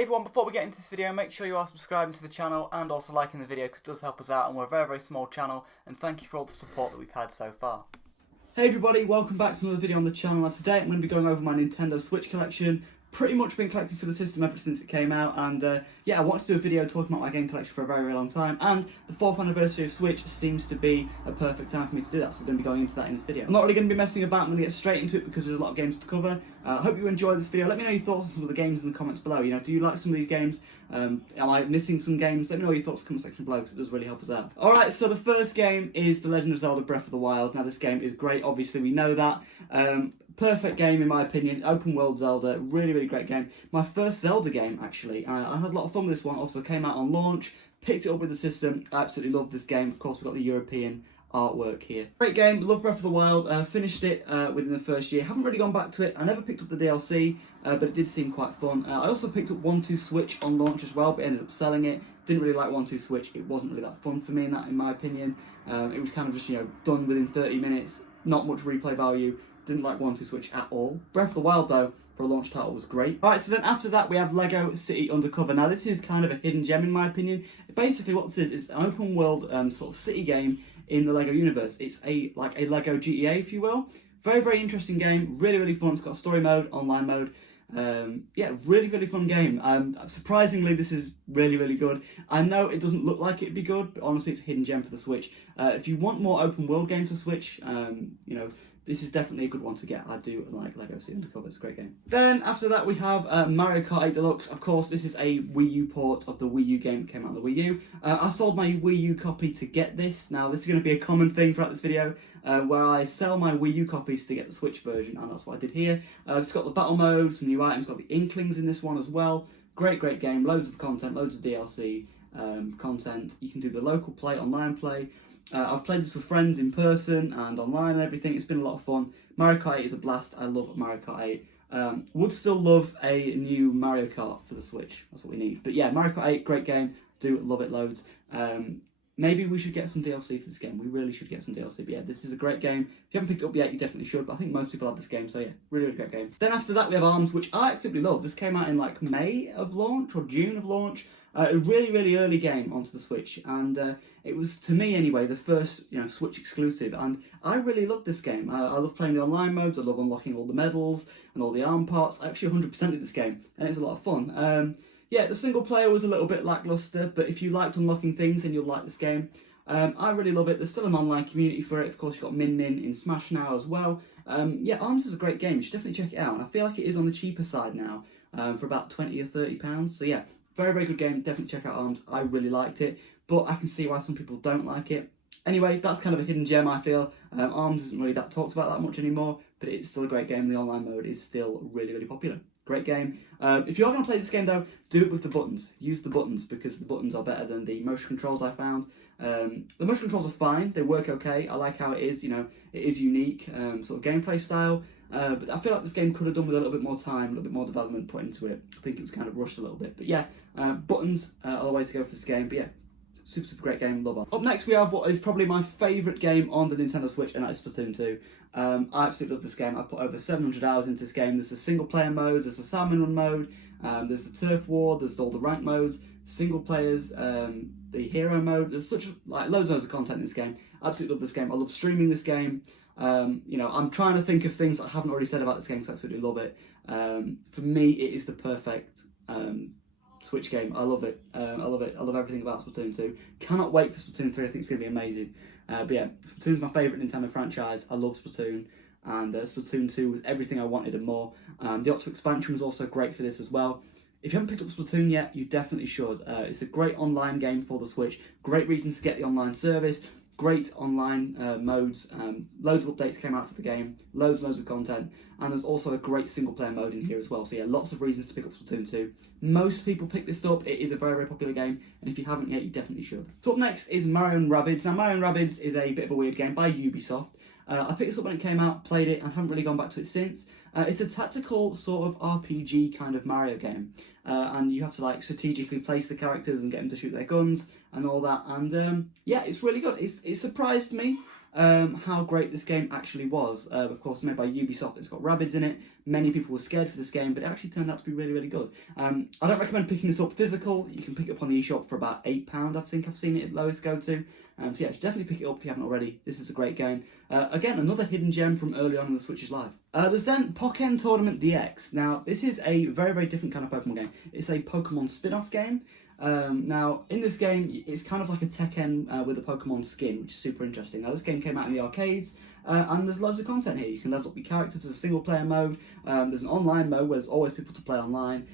Hey everyone, before we get into this video, make sure you are subscribing to the channel and also liking the video because it does help us out, and we're a very small channel, and thank you for all the support that we've had so far. Hey everybody, welcome back to another video on the channel. Now today I'm going to be going over my Nintendo Switch collection. Pretty much been collecting for the system ever since it came out, and yeah, I wanted to do a video talking about my game collection for a very long time, and the 4th anniversary of Switch seems to be a perfect time for me to do that, so we're going to be going into that in this video. I'm not really going to be messing about, I'm going to get straight into it because there's a lot of games to cover. I hope you enjoy this video. Let me know your thoughts on some of the games in the comments below. You know, do you like some of these games? Am I missing some games? Let me know your thoughts in the comment section below because it does really help us out. Alright, so the first game is The Legend of Zelda Breath of the Wild. Now this game is great, obviously we know that. Perfect game in my opinion, open world Zelda, really great game. My first Zelda game actually, I had a lot of fun with this one. Also came out on launch, picked it up with the system, I absolutely love this game. Of course we've got the European artwork here. Great game, love Breath of the Wild, finished it within the first year. Haven't really gone back to it, I never picked up the DLC, but it did seem quite fun. I also picked up 1-2 Switch on launch as well, but ended up selling it. Didn't really like 1-2 Switch, it wasn't really that fun for me in my opinion. It was kind of just, you know, done within 30 minutes, not much replay value. Didn't like 1-2 Switch at all. Breath of the Wild though, for a launch title, was great. Alright, so then after that we have Lego City Undercover. Now this is kind of a hidden gem in my opinion. Basically what this is an open world sort of city game in the Lego universe. It's like a Lego GTA, if you will. Very interesting game, really fun. It's got story mode, online mode. Yeah, really fun game. Surprisingly, this is really good. I know it doesn't look like it'd be good, but honestly, it's a hidden gem for the Switch. If you want more open world games for Switch, you know, this is definitely a good one to get. I do like Lego City Undercover, it's a great game. Then after that we have Mario Kart 8 Deluxe. Of course, this is a Wii U port of the Wii U game that came out on the Wii U. I sold my Wii U copy to get this. Now this is going to be a common thing throughout this video, where I sell my Wii U copies to get the Switch version, and that's what I did here. It's got the battle mode, some new items, got the Inklings in this one as well. Great game, loads of content, loads of DLC content. You can do the local play, online play. I've played this with friends in person and online and everything. It's been a lot of fun. Mario Kart 8 is a blast. I love Mario Kart 8. Would still love a new Mario Kart for the Switch. That's what we need. But yeah, Mario Kart 8, great game. Do love it loads. Maybe we should get some DLC for this game. We really should get some DLC. But yeah, this is a great game. If you haven't picked it up yet, you definitely should. But I think most people have this game. So yeah, really great game. Then after that, we have ARMS, which I absolutely love. This came out in like May of launch or June of launch. A really early game onto the Switch, and it was, to me anyway, the first Switch exclusive, and I really loved this game. I love playing the online modes, I love unlocking all the medals and all the arm parts. I actually 100%ed this game, and it's a lot of fun. Yeah, the single player was a little bit lackluster, but if you liked unlocking things, then you'll like this game. I really love it. There's still an online community for it. Of course, you've got Min in Smash now as well. Yeah, ARMS is a great game. You should definitely check it out, and I feel like it is on the cheaper side now, for about £20 or £30. So yeah. Very good game, definitely check out ARMS. I really liked it, but I can see why some people don't like it. Anyway, that's kind of a hidden gem, I feel. ARMS isn't really that talked about that much anymore, but it's still a great game. The online mode is still really popular. Great game. If you are going to play this game though, do it with the buttons. Use the buttons because the buttons are better than the motion controls I found. The motion controls are fine, they work okay. I like how it is, it is unique sort of gameplay style. But I feel like this game could have done with a little bit more time, a little bit more development put into it. I think it was kind of rushed a little bit. But yeah, buttons are the way to go for this game. But yeah, super great game, love it. Up next we have what is probably my favourite game on the Nintendo Switch, and that is Splatoon 2. I absolutely love this game. I put over 700 hours into this game. There's the single player mode, there's the salmon run mode, there's the turf war, there's all the rank modes, single players, the hero mode. There's such loads of content in this game. I absolutely love this game. I love streaming this game. I'm trying to think of things that I haven't already said about this game because I absolutely love it. For me, it is the perfect Switch game. I love it. I love it. I love everything about Splatoon 2. Cannot wait for Splatoon 3. I think it's going to be amazing. But yeah, Splatoon is my favourite Nintendo franchise. I love Splatoon. And Splatoon 2 was everything I wanted and more. The Octo expansion was also great for this as well. If you haven't picked up Splatoon yet, you definitely should. It's a great online game for the Switch. Great reason to get the online service. Great online modes, loads of updates came out for the game, loads of content, and there's also a great single player mode in here as well. So yeah, lots of reasons to pick up Splatoon 2. Most people pick this up. It is a very popular game, and if you haven't yet, you definitely should. So up next is Mario and Rabbids. Now Mario and Rabbids is a bit of a weird game by Ubisoft. I picked this up when it came out, played it, and haven't really gone back to it since. It's a tactical sort of RPG kind of Mario game, and you have to strategically place the characters and get them to shoot their guns and all that. And yeah, it's really good. It surprised me. how great this game actually was. Of course, made by Ubisoft, it's got Rabbids in it. Many people were scared for this game, but it actually turned out to be really, really good. I don't recommend picking this up physical. You can pick it up on the eShop for about £8, I think I've seen it at lowest go to. So yeah, definitely pick it up if you haven't already. This is a great game. Again, another hidden gem from early on in the Switch's life. There's then Pokmon Tournament DX. Now, this is a very, very different kind of Pokemon game. It's a Pokemon spin-off game. Now, in this game, it's kind of like a Tekken with a Pokemon skin, which is super interesting. Now, this game came out in the arcades, and there's loads of content here. You can level up your characters. There's a single-player mode. There's an online mode where there's always people to play online.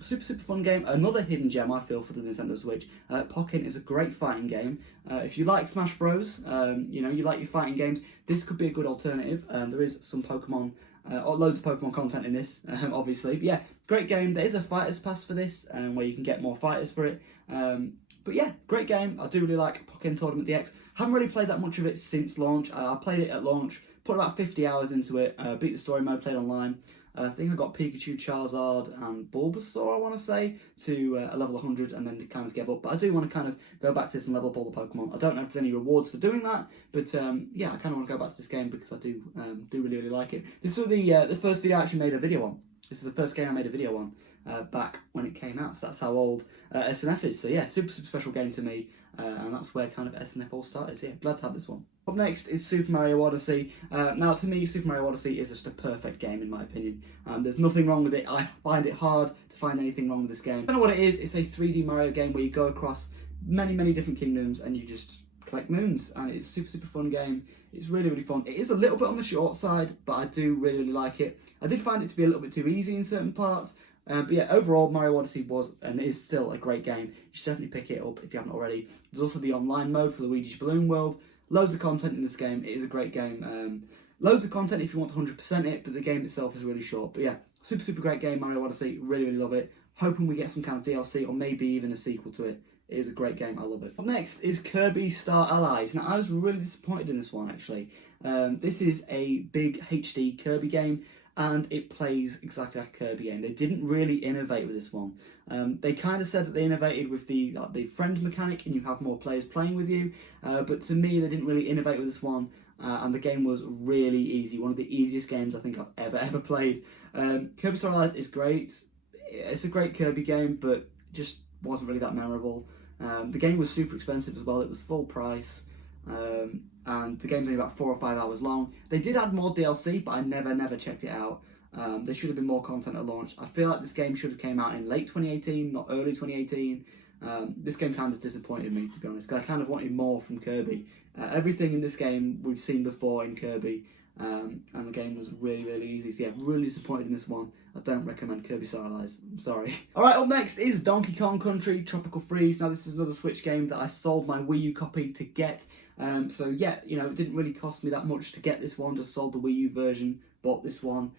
Super, super fun game. Another hidden gem, I feel, for the Nintendo Switch. Pokken is a great fighting game. If you like Smash Bros, you know, you like your fighting games, this could be a good alternative. There is some Pokemon, loads of Pokemon content in this, obviously. But yeah, great game. There is a Fighters Pass for this, where you can get more fighters for it. But yeah, great game. I do really like Pokmon Tournament DX. Haven't really played that much of it since launch. I played it at launch, put about 50 hours into it, beat the story mode, played online. I think I got Pikachu, Charizard, and Bulbasaur, I want to say, to a level 100, and then kind of gave up. But I do want to kind of go back to this and level up all the Pokemon. I don't know if there's any rewards for doing that, but yeah, I kind of want to go back to this game because I do really, really like it. This was the first video I actually made a video on. This is the first game I made a video on back when it came out, so that's how old SNF is. So yeah, super, super special game to me, and that's where kind of SNF all started. So yeah, glad to have this one. Up next is Super Mario Odyssey. Now, to me, Super Mario Odyssey is just a perfect game, in my opinion. There's nothing wrong with it. I find it hard to find anything wrong with this game. I don't know what it is. It's a 3D Mario game where you go across many, many different kingdoms and you just collect moons. And it's a super, super fun game. It's really, really fun. It is a little bit on the short side, but I do really, really like it. I did find it to be a little bit too easy in certain parts. But yeah, overall, Mario Odyssey was and is still a great game. You should definitely pick it up if you haven't already. There's also the online mode for Luigi's Balloon World. Loads of content in this game. It is a great game. Loads of content if you want to 100% it, but the game itself is really short. But yeah, super, super great game, Mario Odyssey. Really, really love it. Hoping we get some kind of DLC or maybe even a sequel to it. It is a great game. I love it. Up next is Kirby Star Allies. Now, I was really disappointed in this one, actually. This is a big HD Kirby game, and it plays exactly like a Kirby game. They didn't really innovate with this one. They kind of said that they innovated with the friend mechanic and you have more players playing with you, but to me they didn't really innovate with this one, and the game was really easy. One of the easiest games I think I've ever played. Kirby Star Allies is great. It's a great Kirby game, but just wasn't really that memorable. The game was super expensive as well. It was full price. And the game's only about 4 or 5 hours long. They did add more DLC, but I never checked it out. There should have been more content at launch. I feel like this game should have came out in late 2018, not early 2018. This game kind of disappointed me, to be honest, because I kind of wanted more from Kirby. Everything in this game we've seen before in Kirby, and the game was really, really easy. So yeah, really disappointed in this one. I don't recommend Kirby Star Allies. I'm sorry. Alright, up next is Donkey Kong Country Tropical Freeze. Now, this is another Switch game that I sold my Wii U copy to get. So yeah, you know, it didn't really cost me that much to get this one. Just sold the Wii U version, bought this one.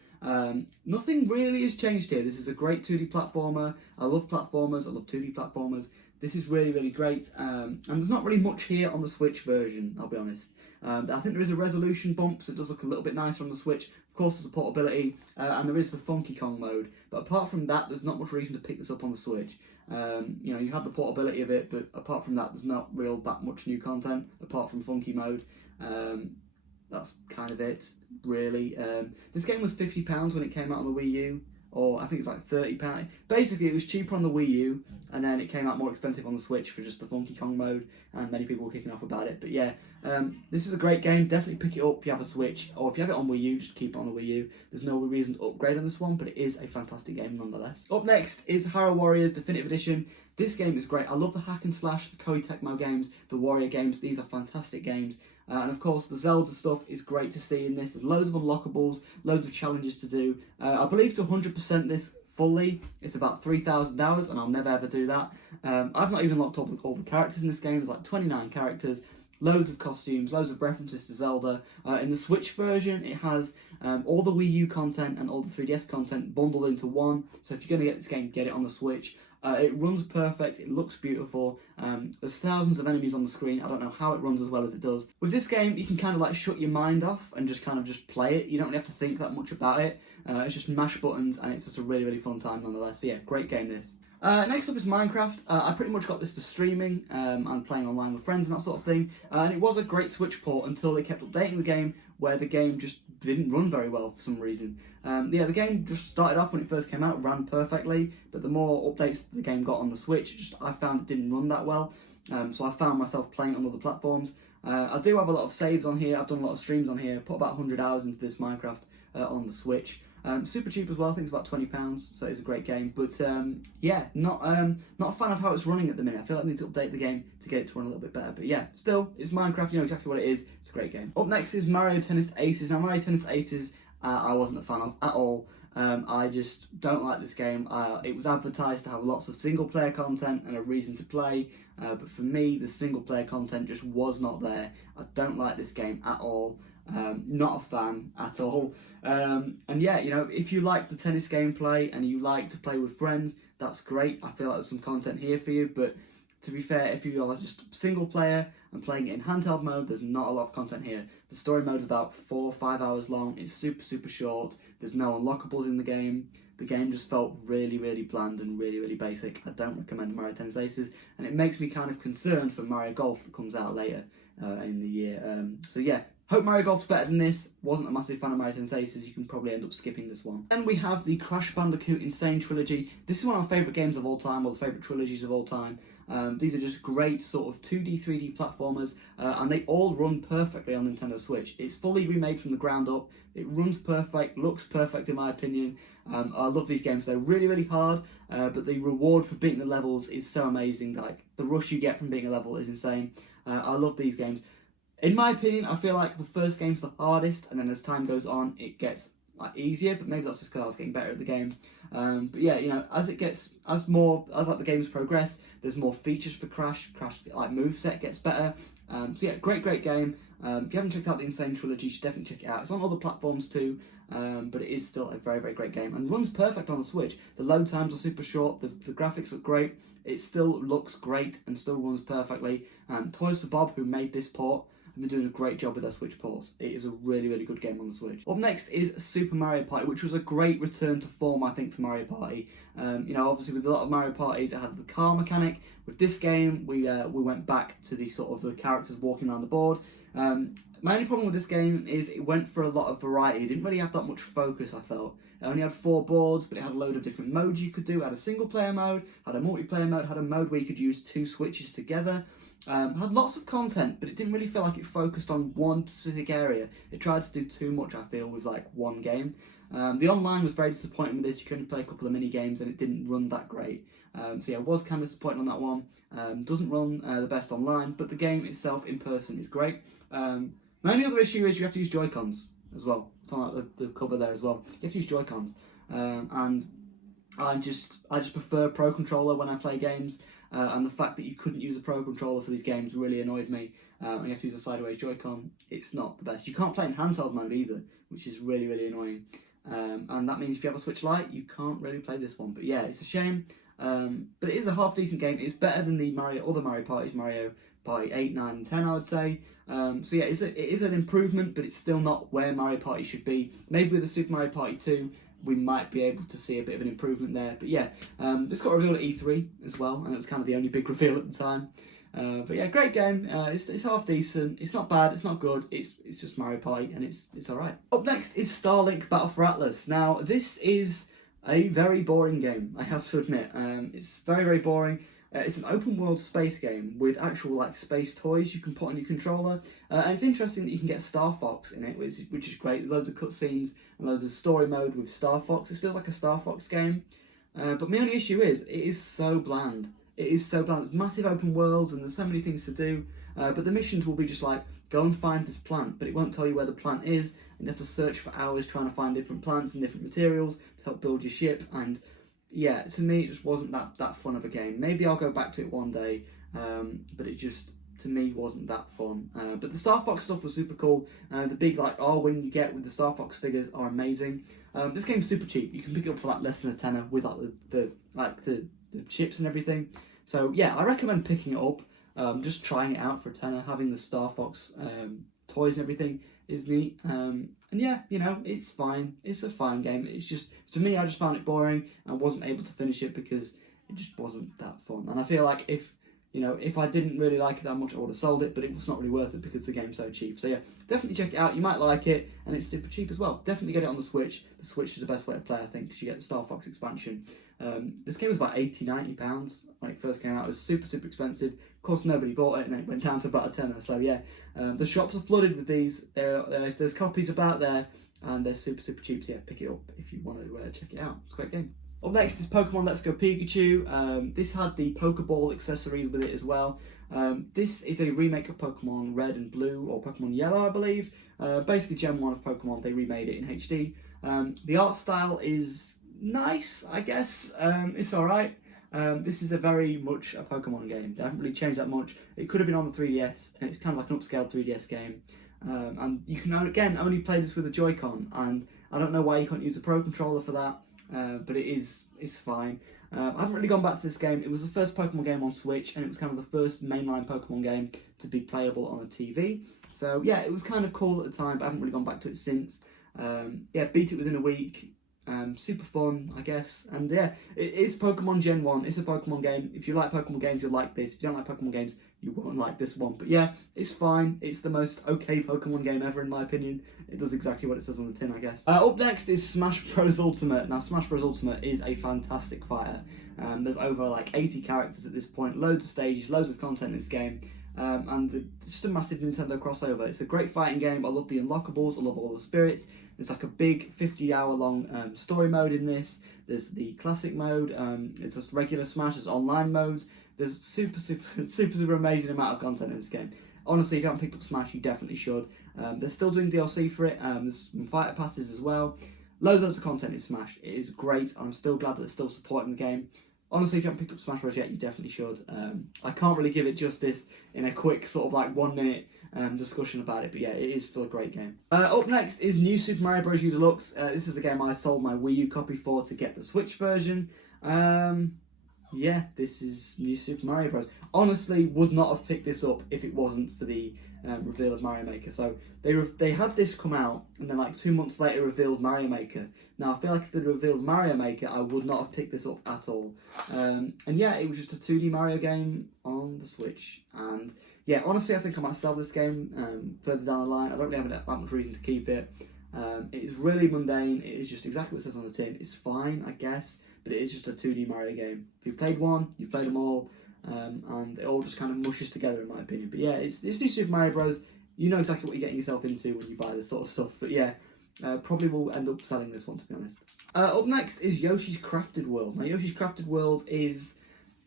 Nothing really has changed here. This is a great 2D platformer. I love platformers. I love 2D platformers. This is really, really great. And there's not really much here on the Switch version, I'll be honest. I think there is a resolution bump, so it does look a little bit nicer on the Switch. Of course, there's a portability, and there is the Funky Kong mode. But apart from that, there's not much reason to pick this up on the Switch. You know, you have the portability of it, but apart from that, there's not real that much new content, apart from Funky mode. That's kind of it, really. This game was £50 when it came out on the Wii U, or I think it's like £30. Basically, it was cheaper on the Wii U, and then it came out more expensive on the Switch for just the Funky Kong mode, and many people were kicking off about it. But yeah, this is a great game. Definitely pick it up if you have a Switch, or if you have it on Wii U, just keep it on the Wii U. There's no reason to upgrade on this one, but it is a fantastic game nonetheless. Up next is Hyrule Warriors Definitive Edition. This game is great. I love the hack and slash, the Koei Tecmo games, the Warrior games. These are fantastic games. And of course, the Zelda stuff is great to see in this. There's loads of unlockables, loads of challenges to do. I believe to 100% this fully, it's about 3,000 hours, and I'll never ever do that. I've not even locked up all the characters in this game. There's like 29 characters, loads of costumes, loads of references to Zelda. In the Switch version, it has all the Wii U content and all the 3DS content bundled into one. So if you're going to get this game, get it on the Switch. It runs perfect, it looks beautiful, there's thousands of enemies on the screen. I don't know how it runs as well as it does. With this game, you can kind of like shut your mind off and just kind of just play it. You don't really have to think that much about it. It's just mash buttons, and it's just a really, really fun time nonetheless. So yeah, great game this. Next up is Minecraft. I pretty much got this for streaming and playing online with friends and that sort of thing. And it was a great Switch port until they kept updating the game, where the game just didn't run very well for some reason. The game just started off when it first came out, ran perfectly, but the more updates the game got on the Switch, I found it didn't run that well. So I found myself playing it on other platforms. I do have a lot of saves on here. I've done a lot of streams on here. Put about 100 hours into this Minecraft on the Switch. Super cheap as well. I think it's about £20, so it's a great game. But yeah, not a fan of how it's running at the minute. I feel like I need to update the game to get it to run a little bit better. But yeah, still, it's Minecraft. You know exactly what it is. It's a great game. Up next is Mario Tennis Aces. Now, Mario Tennis Aces, I wasn't a fan of at all. I just don't like this game. It was advertised to have lots of single-player content and a reason to play, but for me, the single-player content just was not there. I don't like this game at all. Not a fan at all. And yeah, you know, if you like the tennis gameplay and you like to play with friends, that's great. I feel like there's some content here for you, but to be fair, if you are just single player and playing it in handheld mode, there's not a lot of content here. The story mode is about 4 or 5 hours long. It's super short. There's no unlockables in the game. The game just felt really bland and really basic. I don't recommend Mario Tennis Aces, and it makes me kind of concerned for Mario Golf that comes out later in the year. So yeah, hope Mario Golf's better than this. Wasn't a massive fan of Mario Tennis Aces. You can probably end up skipping this one. Then we have the Crash Bandicoot Insane Trilogy. This is one of my favourite games of all time, or the favourite trilogies of all time. These are just great sort of 2D, 3D platformers, and they all run perfectly on Nintendo Switch. It's fully remade from the ground up. It runs perfect, looks perfect in my opinion. I love these games. They're really hard, but the reward for beating the levels is so amazing. Like, the rush you get from beating a level is insane. I love these games. In my opinion, I feel like the first game's the hardest, and then as time goes on, it gets easier, but maybe that's just because I was getting better at the game. But yeah, you know, as the games progress, there's more features for Crash like moveset gets better. So yeah, great game. If you haven't checked out the Insane Trilogy, you should definitely check it out. It's on other platforms too, but it is still a very great game and runs perfect on the Switch. The load times are super short, the graphics look great, it still looks great and still runs perfectly. Toys for Bob, who made this port, have been doing a great job with their Switch ports. It is a really good game on the Switch. Up next is Super Mario Party, which was a great return to form, I think, for Mario Party. You know, obviously with a lot of Mario Parties, it had the car mechanic. With this game, we went back to the sort of the characters walking around the board. My only problem with this game is it went for a lot of variety. It didn't really have that much focus, I felt. It only had 4 boards, but it had a load of different modes you could do. It had a single player mode, had a multiplayer mode, had a mode where you could use 2 switches together. Had lots of content, but it didn't really feel like it focused on one specific area. It tried to do too much, I feel, with like one game. The online was very disappointing with this. You could only play a couple of mini games and it didn't run that great. So yeah, was kind of disappointed on that one. Doesn't run the best online, but the game itself in person is great. My only other issue is you have to use Joy-Cons as well. It's on like the cover there as well. You have to use Joy-Cons, and I just prefer Pro Controller when I play games. And the fact that you couldn't use a Pro Controller for these games really annoyed me. And you have to use a sideways Joy-Con. It's not the best. You can't play in handheld mode either, which is really annoying. And that means if you have a Switch Lite, you can't really play this one. But yeah, it's a shame. But it is a half decent game. It's better than the other Mario Parties, Mario Party 8, 9, and 10, I would say. So yeah, it is an improvement, but it's still not where Mario Party should be. Maybe with the Super Mario Party 2, we might be able to see a bit of an improvement there. But yeah, this got revealed at E3 as well, and it was kind of the only big reveal at the time. But yeah, great game. It's half decent. It's not bad. It's not good. It's just Mario Party, and it's all right. Up next is Starlink Battle for Atlas. Now, this is a very boring game, I have to admit. It's very boring. It's an open world space game with actual like space toys you can put on your controller, and it's interesting that you can get Star Fox in it, which is great. Loads of cutscenes and loads of story mode with Star Fox. This feels like a Star Fox game, but my only issue is it is so bland. It is so bland. It's massive open worlds and there's so many things to do, but the missions will be just like go and find this plant, but it won't tell you where the plant is, and you have to search for hours trying to find different plants and different materials to help build your ship. And yeah, to me, it just wasn't that fun of a game. Maybe I'll go back to it one day, but it just, to me, wasn't that fun. But the Star Fox stuff was super cool. The big, like, R-Wing you get with the Star Fox figures are amazing. This game's super cheap. You can pick it up for, like, less than a tenner with, like, the chips and everything. So, yeah, I recommend picking it up. Just trying it out for a tenner. Having the Star Fox toys and everything is neat. And yeah, you know, it's fine. It's a fine game. It's just, to me, I just found it boring and wasn't able to finish it because it just wasn't that fun. And I feel like if I didn't really like it that much, I would have sold it, but it was not really worth it because the game's so cheap. So yeah, definitely check it out. You might like it, and it's super cheap as well. Definitely get it on the Switch. The Switch is the best way to play, I think, because you get the Star Fox expansion. This game was about £80–90 when it first came out. It was super expensive. Of course, nobody bought it, and then it went down to about a tenner. So yeah, the shops are flooded with these. There's copies about there, and they're super cheap. So yeah, pick it up if you want to check it out. It's a great game. Up next is Pokemon Let's Go Pikachu. This had the Pokeball accessories with it as well. This is a remake of Pokemon Red and Blue, or Pokemon Yellow, I believe. Basically Gen 1 of Pokemon, they remade it in HD. The art style is nice, I guess. It's alright. This is a very much a Pokemon game. They haven't really changed that much. It could have been on the 3DS, and it's kind of like an upscaled 3DS game. And you can, again, only play this with a Joy-Con, and I don't know why you can't use a Pro Controller for that. But it's fine. I haven't really gone back to this game. It was the first Pokemon game on Switch, and it was kind of the first mainline Pokemon game to be playable on a TV. So yeah, it was kind of cool at the time, but I haven't really gone back to it since. Yeah, beat it within a week. Super fun, I guess. And yeah, it is Pokemon Gen 1. It's a Pokemon game. If you like Pokemon games, you'll like this. If you don't like Pokemon games, you won't like this one. But yeah, it's fine. It's the most okay Pokemon game ever, in my opinion. It does exactly what it says on the tin, I guess. Up next is Smash Bros. Ultimate. Now, Smash Bros. Ultimate is a fantastic fighter. There's over like 80 characters at this point, loads of stages, loads of content in this game. And just a massive Nintendo crossover. It's a great fighting game. I love the unlockables. I love all the spirits. There's like a big 50-hour long story mode in this. There's the classic mode. It's just regular Smash. There's online modes. There's super amazing amount of content in this game. Honestly, if you haven't picked up Smash, you definitely should. They're still doing DLC for it. There's some fighter passes as well. Loads of content in Smash. It is great. I'm still glad that they're still supporting the game. Honestly, if you haven't picked up Smash Bros yet, you definitely should. I can't really give it justice in a quick sort of like 1 minute discussion about it, but yeah, it is still a great game. Up next is New Super Mario Bros. U Deluxe. This is the game I sold my Wii U copy for to get the Switch version. Yeah, this is New Super Mario Bros. Honestly, would not have picked this up if it wasn't for the reveal of Mario Maker. So they had this come out, and then like 2 months later revealed Mario Maker. Now I feel like if they revealed Mario Maker, I would not have picked this up at all. And yeah, it was just a 2D Mario game on the Switch. And yeah, honestly, I think I might sell this game further down the line. I don't really have that much reason to keep it. It is really mundane. It is just exactly what it says on the tin. It's fine, I guess, but it is just a 2D Mario game. If you've played one, you've played them all. And it all just kind of mushes together, in my opinion. But yeah, it's New Super Mario Bros. You know exactly what you're getting yourself into when you buy this sort of stuff. But yeah, probably will end up selling this one, to be honest. Up next is Yoshi's Crafted World. Now, Yoshi's Crafted World is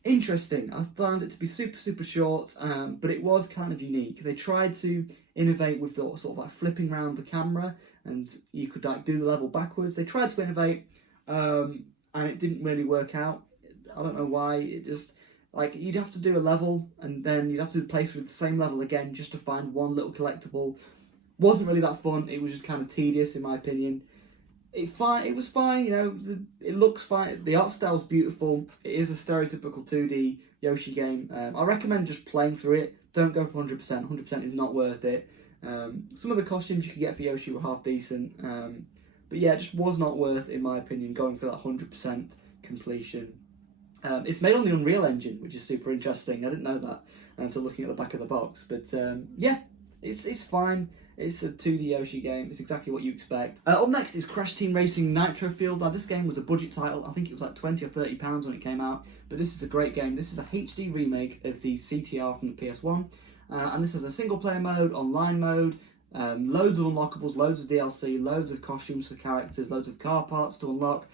interesting. I found it to be super short, but it was kind of unique. They tried to innovate with the sort of like flipping around the camera, and you could like do the level backwards. They tried to innovate, and it didn't really work out. I don't know why. It just, like, you'd have to do a level, and then you'd have to play through the same level again just to find one little collectible. Wasn't really that fun. It was just kind of tedious, in my opinion. It was fine, you know. It looks fine. The art style's beautiful. It is a stereotypical 2D Yoshi game. I recommend just playing through it. Don't go for 100%. 100% is not worth it. Some of the costumes you could get for Yoshi were half decent. But yeah, it just was not worth, in my opinion, going for that 100% completion. It's made on the Unreal Engine, which is super interesting. I didn't know that until looking at the back of the box. But yeah, it's fine. It's a 2D Yoshi game. It's exactly what you expect. Up next is Crash Team Racing Nitrofield. Now, this game was a budget title. I think it was like £20 or £30 when it came out. But this is a great game. This is a HD remake of the CTR from the PS1. And this has a single-player mode, online mode, loads of unlockables, loads of DLC, loads of costumes for characters, loads of car parts to unlock.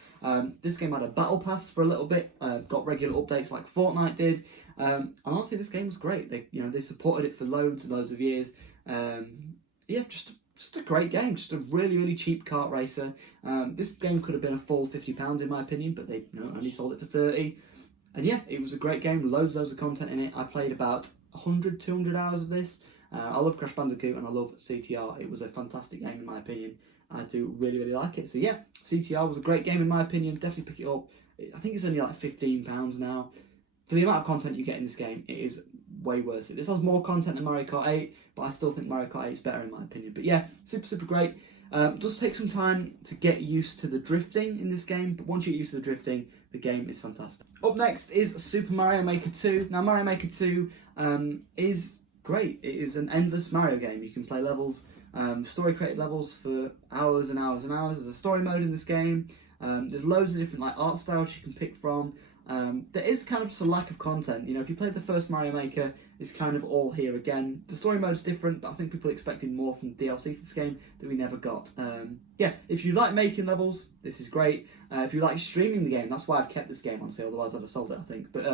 This game had a battle pass for a little bit, got regular updates like Fortnite did. And honestly, this game was great. They supported it for loads and loads of years. Yeah, just a great game. Just a really cheap kart racer. This game could have been a full £50 in my opinion, but they only sold it for 30. And yeah, it was a great game. Loads of content in it. I played about 100-200 hours of this. I love Crash Bandicoot and I love CTR. It was a fantastic game in my opinion. I do really like it. So yeah, CTR was a great game in my opinion. Definitely pick it up. I think it's only like £15 now. For the amount of content you get in this game, it is way worth it. This has more content than Mario Kart 8, but I still think Mario Kart 8 is better in my opinion. But yeah, super great. It does take some time to get used to the drifting in this game, but once you get used to the drifting, the game is fantastic. Up next is Super Mario Maker 2. Now, Mario Maker 2 is great. It is an endless Mario game. You can play levels, story-created levels for hours and hours and hours. There's a story mode in this game. There's loads of different art styles you can pick from. There is kind of some lack of content. You know, if you played the first Mario Maker, it's kind of all here again. The story mode's different, but I think people are expecting more from the DLC for this game that we never got. Yeah, if you like making levels, this is great. If you like streaming the game, that's why I've kept this game on sale, otherwise I'd have sold it, I think. But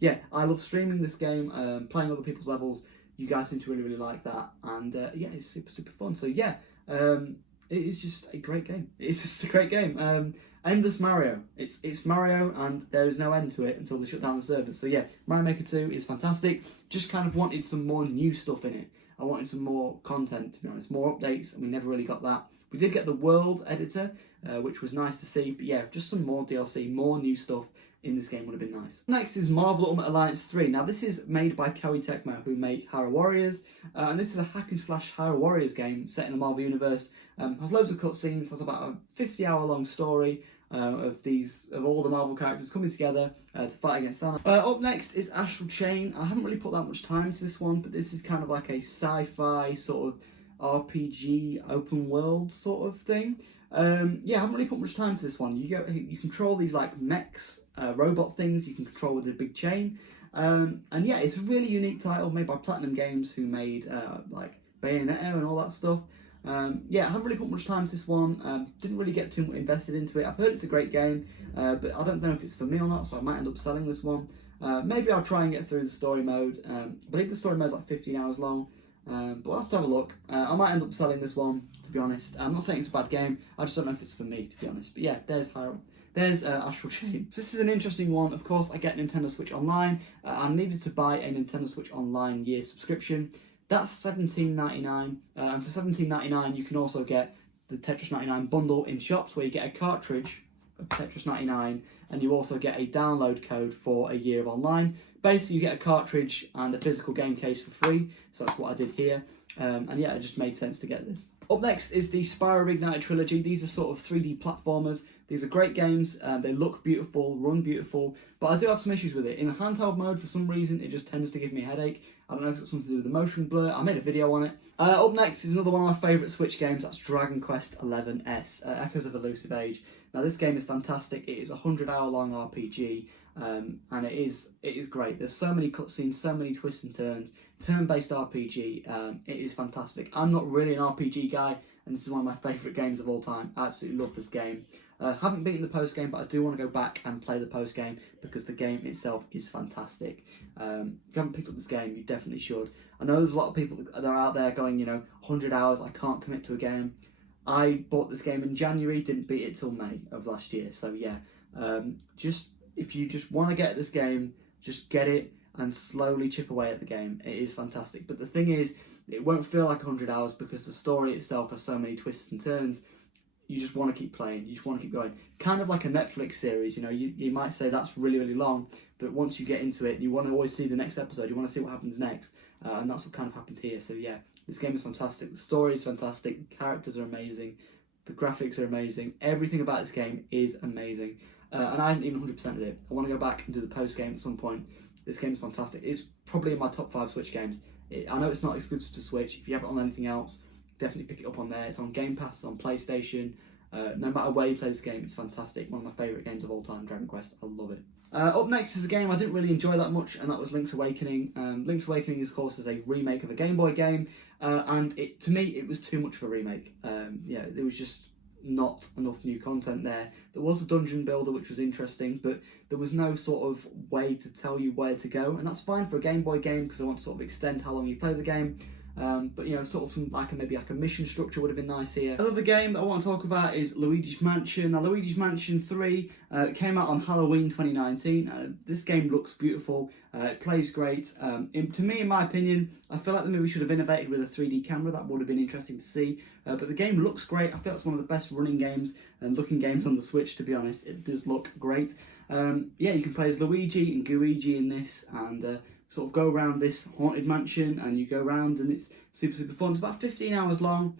yeah, I love streaming this game, playing other people's levels. You guys seem to really, really like that. And yeah, it's super, super fun. So yeah, it is just a great game. It's just a great game. Endless Mario. It's Mario, and there is no end to it until they shut down the servers. So yeah, Mario Maker 2 is fantastic. Just kind of wanted some more new stuff in it. I wanted some more content, to be honest, more updates, and we never really got that. We did get the world editor, which was nice to see, but yeah, just some more DLC, more new stuff in this game would have been nice. Next is Marvel Ultimate Alliance 3. Now this is made by Koei Tecmo, who make Hyrule Warriors, and this is a hack and slash Hyrule Warriors game set in the Marvel Universe. Has loads of cutscenes, has about a 50-hour long story of all the Marvel characters coming together to fight against Thanos. Up next is Astral Chain. I haven't really put that much time into this one, but this is kind of like a sci-fi sort of RPG open world sort of thing. Yeah, I haven't really put much time to this one. You control these like mechs, robot things you can control with a big chain. And yeah, it's a really unique title made by Platinum Games, who made like Bayonetta and all that stuff. Yeah, I haven't really put much time to this one. Didn't really get too much invested into it. I've heard it's a great game, but I don't know if it's for me or not, so I might end up selling this one. Maybe I'll try and get through the story mode. I believe the story mode's like 15 hours long, but we'll have to have a look. I might end up selling this one, to be honest. I'm not saying it's a bad game, I just don't know if it's for me, to be honest. But yeah, there's Astral Chain. So this is an interesting one. Of course, I get Nintendo Switch Online. I needed to buy a Nintendo Switch Online year subscription. That's $17.99, and for $17.99 you can also get the Tetris 99 bundle in shops, where you get a cartridge of Tetris 99 and you also get a download code for a year of online. Basically, you get a cartridge and a physical game case for free, so that's what I did here. And yeah, it just made sense to get this. Up next is the Spyro Reignited Trilogy. These are sort of 3D platformers. These are great games. They look beautiful, run beautiful, but I do have some issues with it. In the handheld mode, for some reason, it just tends to give me a headache. I don't know if it's something to do with the motion blur. I made a video on it. Up next is another one of my favourite Switch games. That's Dragon Quest XI-S, Echoes of Elusive Age. Now this game is fantastic. It is a 100-hour long RPG, and it is great. There's so many cutscenes, so many twists and turns. Turn-based RPG. It is fantastic. I'm not really an RPG guy, and this is one of my favourite games of all time. I absolutely love this game. Haven't beaten the post game, but I do want to go back and play the post game because the game itself is fantastic. If you haven't picked up this game, you definitely should. I know there's a lot of people that are out there going, 100 hours, I can't commit to a game. I bought this game in January, didn't beat it till May of last year. So yeah, if you just want to get this game, just get it and slowly chip away at the game. It is fantastic. But the thing is, it won't feel like 100 hours because the story itself has so many twists and turns. You just want to keep playing, you just want to keep going. Kind of like a Netflix series, you might say that's really, really long, but once you get into it, you want to always see the next episode, you want to see what happens next, and that's what kind of happened here. So yeah, this game is fantastic, the story is fantastic, the characters are amazing, the graphics are amazing, everything about this game is amazing, and I haven't even 100%ed it. I want to go back and do the post game at some point. This game is fantastic. It's probably in my top 5 Switch games. I know it's not exclusive to Switch. If you have it on anything else, definitely pick it up on there. It's on Game Pass, it's on PlayStation. No matter where you play this game, it's fantastic. One of my favourite games of all time, Dragon Quest. I love it. Up next is a game I didn't really enjoy that much, and that was Link's Awakening. Link's Awakening, of course, is a remake of a Game Boy game, and to me, it was too much of a remake. Yeah, there was just not enough new content there. There was a dungeon builder, which was interesting, but there was no sort of way to tell you where to go, and that's fine for a Game Boy game because I want to sort of extend how long you play the game. But sort of maybe a mission structure would have been nice here. Another game that I want to talk about is Luigi's Mansion. Now, Luigi's Mansion 3 came out on Halloween 2019. This game looks beautiful. It plays great. To me, in my opinion, I feel like the movie should have innovated with a 3D camera. That would have been interesting to see. But the game looks great. I feel it's one of the best running games and looking games on the Switch, to be honest. It does look great. Yeah, you can play as Luigi and Gooigi in this, and sort of go around this haunted mansion, and you go around and it's super, super fun. It's about 15 hours long.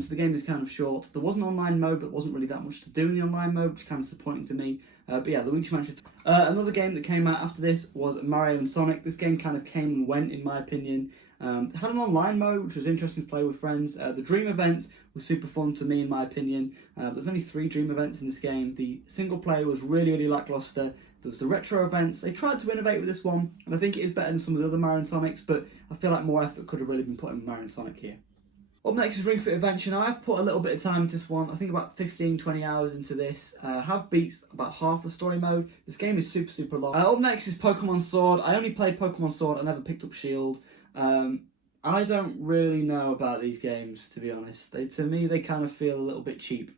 so the game is kind of short. There was an online mode, but wasn't really that much to do in the online mode, which is kind of disappointing to me. But yeah, Luigi Mansion. Another game that came out after this was Mario and Sonic. This game kind of came and went, in my opinion. It had an online mode, which was interesting to play with friends. The Dream events were super fun to me, in my opinion. There's only 3 Dream events in this game. The single player was really, really lackluster. There was the retro events. They tried to innovate with this one, and I think it is better than some of the other Mario and Sonics, but I feel like more effort could have really been put in Mario and Sonic here. Up next is Ring Fit Adventure. Now, I've put a little bit of time into this one. I think about 15-20 hours into this. Have beat about half the story mode. This game is super, super long. Up next is Pokemon Sword. I only played Pokemon Sword. I never picked up Shield. I don't really know about these games, to be honest. To me, they kind of feel a little bit cheap.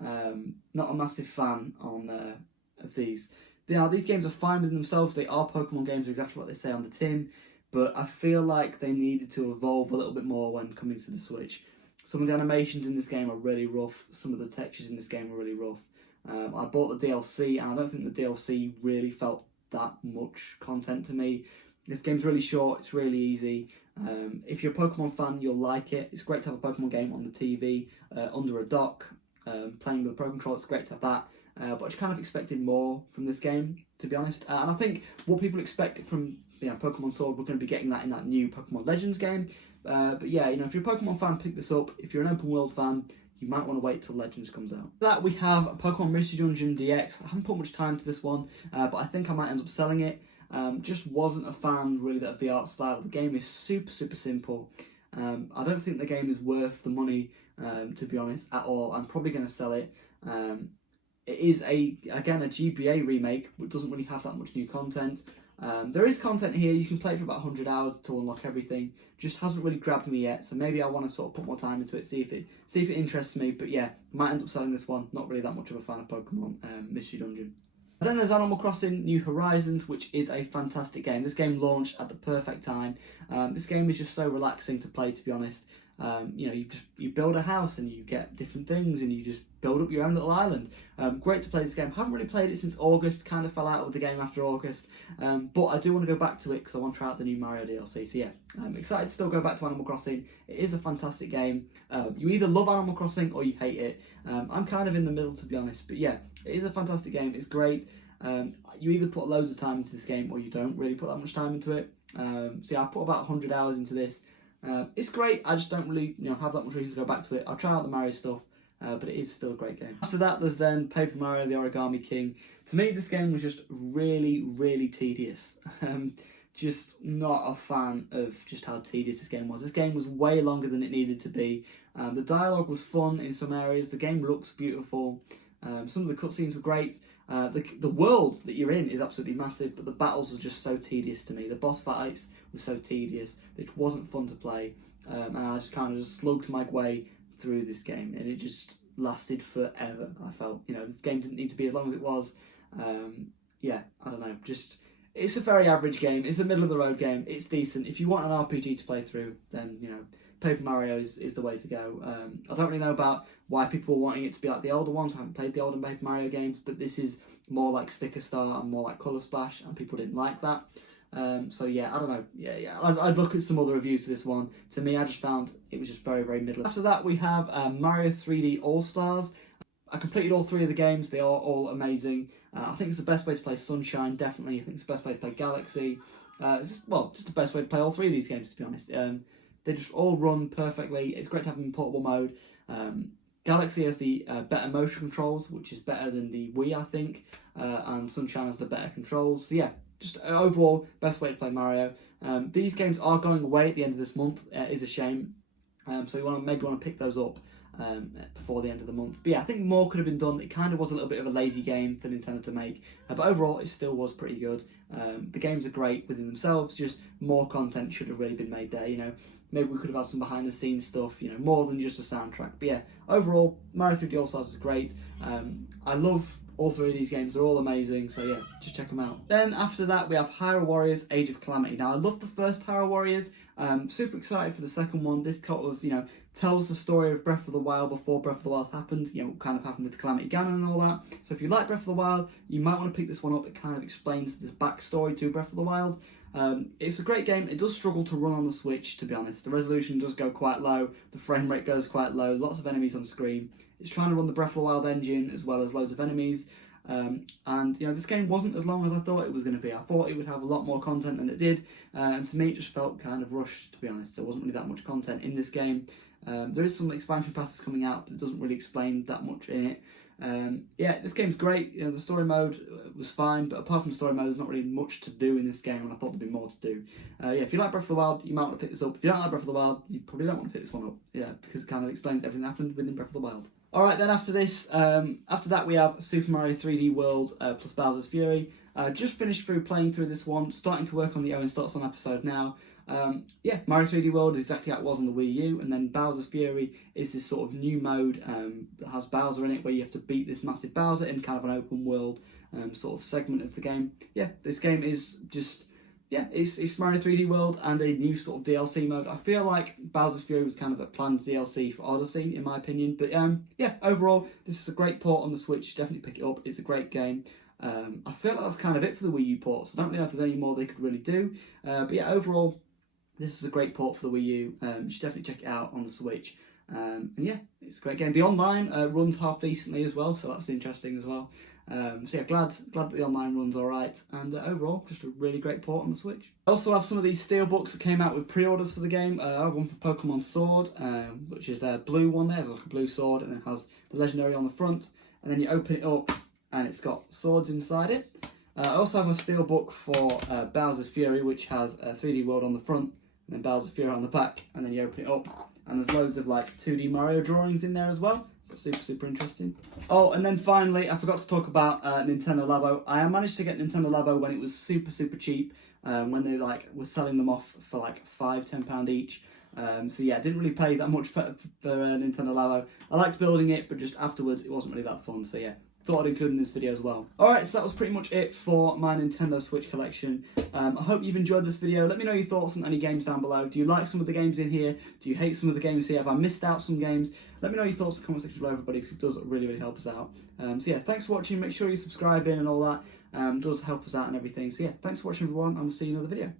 Not a massive fan of these. These games are fine within themselves. They are Pokemon games, exactly what they say on the tin. But I feel like they needed to evolve a little bit more when coming to the Switch. Some of the animations in this game are really rough. Some of the textures in this game are really rough. I bought the DLC, and I don't think the DLC really felt that much content to me. This game's really short. It's really easy. If you're a Pokemon fan, you'll like it. It's great to have a Pokemon game on the TV, under a dock, playing with a Pro Controller. It's great to have that. But I just kind of expected more from this game, to be honest. And I think what people expected from Pokemon Sword, we're going to be getting that in that new Pokemon Legends game. But yeah, if you're a Pokemon fan, pick this up. If you're an open world fan, you might want to wait till Legends comes out. After that, we have Pokemon Musin DX. I haven't put much time to this one, but I think I might end up selling it. Just wasn't a fan really of the art style. The game is super, super simple. I don't think the game is worth the money, to be honest, at all. I'm probably going to sell it. It is again a GBA remake, but doesn't really have that much new content. There is content here. You can play for about 100 hours to unlock everything. Just hasn't really grabbed me yet, so maybe I want to sort of put more time into it, see if it interests me. But yeah, might end up selling this one. Not really that much of a fan of Pokemon Mystery Dungeon. Then there's Animal Crossing New Horizons, which is a fantastic game. This game launched at the perfect time. This game is just so relaxing to play, to be honest. You build a house and you get different things and you just build up your own little island. Great to play this game. Haven't really played it since August. Kind of fell out with the game after August. But I do want to go back to it because I want to try out the new Mario DLC. So yeah, I'm excited to still go back to Animal Crossing. It is a fantastic game. You either love Animal Crossing or you hate it. I'm kind of in the middle, to be honest. But yeah, it is a fantastic game. It's great. You either put loads of time into this game or you don't really put that much time into it. So yeah, I put about 100 hours into this. It's great. I just don't really have that much reason to go back to it. I'll try out the Mario stuff, but it is still a great game. After that, there's then Paper Mario: The Origami King. To me, this game was just really, really tedious. Just not a fan of just how tedious this game was. This game was way longer than it needed to be. The dialogue was fun in some areas. The game looks beautiful. Some of the cutscenes were great. The world that you're in is absolutely massive, but the battles were just so tedious to me. The boss fights were so tedious. It wasn't fun to play, and I just kind of just slugged my way through this game, and it just lasted forever. I felt, this game didn't need to be as long as it was. Yeah, I don't know. Just it's a very average game. It's a middle of the road game. It's decent. If you want an RPG to play through, then Paper Mario is the way to go. I don't really know about why people are wanting it to be like the older ones. I haven't played the older Paper Mario games, but this is more like Sticker Star and more like Colour Splash, and people didn't like that. So yeah, I don't know. Yeah. I'd look at some other reviews to this one. To me, I just found it was just very, very middle. After that, we have Mario 3D AllStars. I completed all 3 of the games. They are all amazing. I think it's the best way to play Sunshine, definitely. I think it's the best way to play Galaxy. Just the best way to play all 3 of these games, to be honest. They just all run perfectly. It's great to have them in portable mode. Galaxy has the better motion controls, which is better than the Wii, I think. And Sunshine has the better controls. So yeah, just overall, best way to play Mario. These games are going away at the end of this month. Is a shame. So you maybe want to pick those up before the end of the month. But yeah, I think more could have been done. It kind of was a little bit of a lazy game for Nintendo to make. But overall, it still was pretty good. The games are great within themselves. Just more content should have really been made there, Maybe we could have had some behind the scenes stuff, more than just a soundtrack. But yeah, overall, Mario 3D All-Stars is great. I love all 3 of these games. They're all amazing. So yeah, just check them out. Then after that, we have Hyrule Warriors Age of Calamity. Now, I love the first Hyrule Warriors. Super excited for the second one. This kind of, tells the story of Breath of the Wild before Breath of the Wild happened. What kind of happened with Calamity Ganon and all that. So if you like Breath of the Wild, you might want to pick this one up. It kind of explains this backstory to Breath of the Wild. It's a great game. It does struggle to run on the Switch, to be honest. The resolution does go quite low, the frame rate goes quite low, lots of enemies on screen. It's trying to run the Breath of the Wild engine as well as loads of enemies. And you know, this game wasn't as long as I thought it was going to be. I thought it would have a lot more content than it did, and to me it just felt kind of rushed, to be honest. There wasn't really that much content in this game. There is some expansion passes coming out, but it doesn't really explain that much in it. Yeah, this game's great. You know, the story mode was fine, but apart from story mode, there's not really much to do in this game, and I thought there'd be more to do. Yeah, if you like Breath of the Wild, you might want to pick this up. If you don't like Breath of the Wild, you probably don't want to pick this one up. Yeah, because it kind of explains everything that happened within Breath of the Wild. Alright, then after this, after that we have Super Mario 3D World plus Bowser's Fury. Just finished playing through this one, starting to work on the Owen's Thoughts on episode now. Yeah, Mario 3D World is exactly how it was on the Wii U, and then Bowser's Fury is this sort of new mode that has Bowser in it, where you have to beat this massive Bowser in kind of an open world sort of segment of the game. Yeah, this game is just... yeah, it's Mario 3D World and a new sort of DLC mode. I feel like Bowser's Fury was kind of a planned DLC for Odyssey, in my opinion. But yeah, overall, this is a great port on the Switch. Definitely pick it up. It's a great game. I feel like that's kind of it for the Wii U ports. I don't really know if there's any more they could really do. But yeah, overall, this is a great port for the Wii U. You should definitely check it out on the Switch. And yeah, it's a great game. The online runs half decently as well, so that's interesting as well. So yeah, glad that the online runs alright, and overall, just a really great port on the Switch. I also have some of these steelbooks that came out with pre-orders for the game. I have one for Pokemon Sword, which is a blue one there. It's like a blue sword, and it has the legendary on the front, and then you open it up, and it's got swords inside it. I also have a steelbook for Bowser's Fury, which has 3D World on the front, and then Bowser's Fury on the back, and then you open it up, and there's loads of like 2D Mario drawings in there as well. So super interesting. Oh, and then finally, I forgot to talk about Nintendo Labo. I managed to get Nintendo Labo when it was super cheap, when they like were selling them off for like £5-10 each. So yeah, I didn't really pay that much for Nintendo Labo. I liked building it, but just afterwards it wasn't really that fun. So yeah, thought I'd include in this video as well. Alright, so that was pretty much it for my Nintendo Switch collection. I hope you've enjoyed this video. Let me know your thoughts on any games down below. Do you like some of the games in here? Do you hate some of the games here? Have I missed out some games? Let me know your thoughts in the comment section below, everybody, because it does really help us out. So yeah, thanks for watching. Make sure you subscribe in and all that. Does help us out and everything. So yeah, thanks for watching, everyone, and we'll see you in another video.